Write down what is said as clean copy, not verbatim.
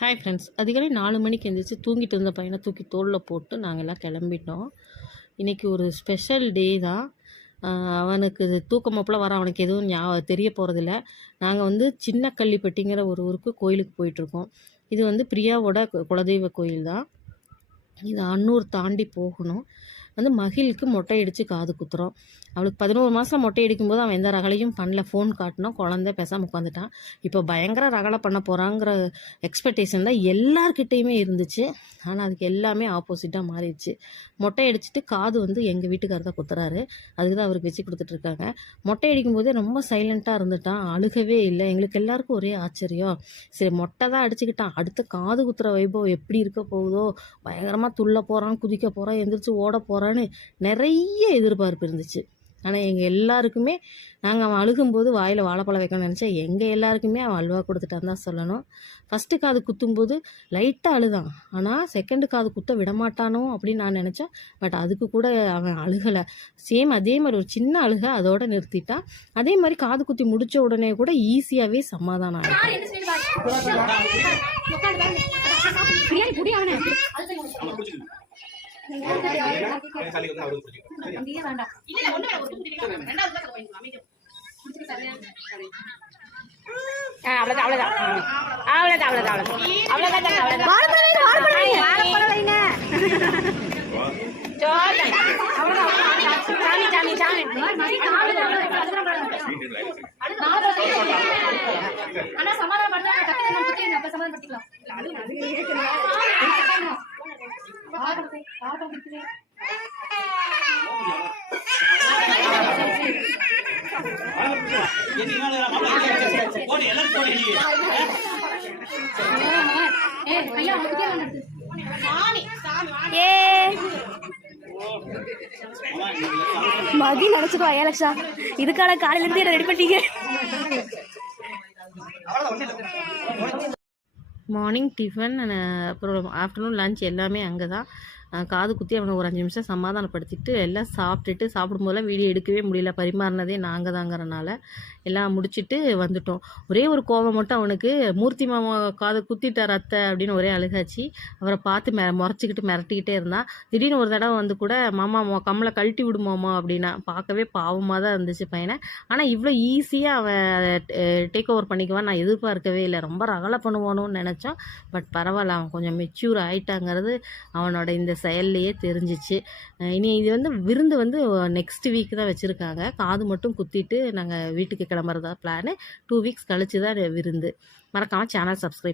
Hi friends, அதிகாலை 4 மணிக்கு எழுந்திரிச்சு தூங்கிட்டு இருந்த பையனை தூக்கி தோளில் போட்டு நாங்கள் எல்லாம் கிளம்பிட்டோம். இன்றைக்கி ஒரு ஸ்பெஷல் டே தான். அவனுக்கு தூக்கமப்பில் வர அவனுக்கு எதுவும் தெரிய போகிறதில்ல. நாங்கள் சின்ன கள்ளிப்பட்டிங்கிற ஒரு ஊருக்கு கோயிலுக்கு போயிட்டுருக்கோம். இது பிரியாவோட குலதெய்வ கோயில் தான். இது அன்னூர் தாண்டி போகணும். மகிழுக்கு மொட்டை அடித்து காது குத்துறோம். அவளுக்கு 11 மாதம் மொட்டை அடிக்கும்போது அவன் எந்த ரகலையும் பண்ணல. ஃபோன் காட்டினோம், குழந்தை பேசாமல் உட்காந்துட்டான். இப்போ பயங்கர ரகலை பண்ண போகிறாங்கிற எக்ஸ்பெக்டேஷன் தான் எல்லார்கிட்டேயுமே இருந்துச்சு. ஆனால் அதுக்கு எல்லாமே ஆப்போசிட்டாக மாறிடுச்சு. மொட்டை அடிச்சுட்டு காது எங்கள் வீட்டுக்காரர் தான் குத்துறாரு. அதுக்கு தான் அவருக்கு வச்சு கொடுத்துட்ருக்காங்க. மொட்டை அடிக்கும்போதே ரொம்ப சைலண்ட்டாக இருந்துட்டான், அழுகவே இல்லை. எங்களுக்கு எல்லாருக்கும் ஒரே ஆச்சரியம். சரி, மொட்டை தான் அடிச்சுக்கிட்டான், அடுத்து காது குத்துற வைபவம் எப்படி இருக்க போகுதோ, பயங்கரமாக துள்ள போகிறான், குதிக்க போகிறான், எந்திரிச்சு ஓட போகிறான்னு நிறைய எதிர்பார்ப்பு இருந்துச்சு. ஆனால் எங்கள் எல்லாருக்குமே அவன் அழுகும்போது வாயில் வாழைப்பழம் வைக்கணும்னு நினச்சேன். எங்கள் எல்லாருக்குமே அவன் அல்வா கொடுத்துட்டான்னு தான் சொல்லணும். ஃபஸ்ட்டு காது குத்தும்போது லைட்டாக அழுதான். ஆனால் செகண்டு காது குத்த விடமாட்டானோ அப்படின்னு நான் நினச்சேன். பட் அதுக்கு கூட அவன் அழுகலை. சேம் அதே மாதிரி ஒரு சின்ன அழுக அதோடு நிறுத்திட்டான். அதே மாதிரி காது குத்தி முடித்த உடனே கூட ஈஸியாகவே சமாதானம் ஆகிடும். மகி நினைச்சுக்கோ ஏலக்ஷா, இதுக்கான காலையில இருந்து என்ன ரெடி பண்ணிட்டீங்க. மார்னிங் டிஃபன், அப்புறம் ஆஃப்டர்நூன் லஞ்ச் எல்லாமே அங்கே தான். காது குத்தி அவனை ஒரு 5 நிமிஷம் சமாதானப்படுத்திட்டு எல்லாம் சாப்பிட்டுட்டு, சாப்பிடும்போதெல்லாம் வீடியோ எடுக்கவே முடியல, பரிமாறினதே நாங்கள் தாங்கிறனால எல்லாம் முடிச்சுட்டு வந்துட்டோம். ஒரே ஒரு கோபம் மட்டும் அவனுக்கு, மூர்த்தி மாமா காதை குத்திட்டார் அத்தை அப்படின்னு ஒரே அழுகாச்சு. அவரை பார்த்து முறைச்சிக்கிட்டு மிரட்டிக்கிட்டே இருந்தான். திடீர்னு ஒரு தடவை கூட மாமா கம்மலை கழட்டி விடுமாமா அப்படின்னா, பார்க்கவே பாவமாக தான் இருந்துச்சு பையனை. ஆனால் இவ்வளோ ஈஸியாக அவன் டேக் ஓவர் பண்ணிக்குவான் நான் எதிர்பார்க்கவே இல்லை. ரொம்ப ரகலை பண்ணுவானோன்னு நினச்சோம். பட் பரவாயில்ல, அவன் கொஞ்சம் மெச்சூர் ஆகிட்டாங்கிறது அவனோட இந்த செயல்லையே தெரிஞ்சிச்சு. இனி இது விருந்து நெக்ஸ்ட் வீக் தான் வச்சுருக்காங்க. காது மட்டும் குத்திட்டு நாங்கள் வீட்டுக்கு கிளம்புறதா பிளானு. 2 வீக்ஸ் கழிச்சு தான் விருந்து. மறக்காமல் சேனல் சப்ஸ்கிரைப்